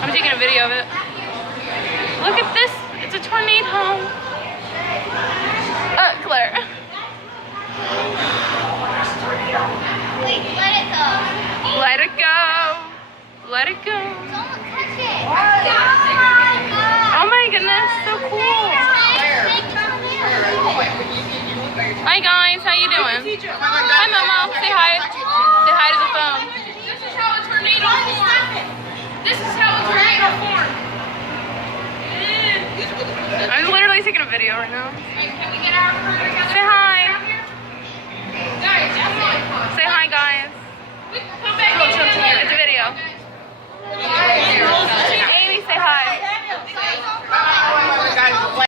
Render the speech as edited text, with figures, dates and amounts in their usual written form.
I'm taking a video of it. Look at this. It's a tornado. Claire. Wait, let it go. Let it go. Let it go. Don't touch it. Oh my goodness, so cool. Hi guys, how you doing? Hi Momo, say hi. Say hi to the phone. This is how a tornado forms. This is how a tornado forms. I'm literally taking a video right now. Can we get our crew together? Say hi. Guys, say hi guys. Come back. It's a video. Amy, say hi.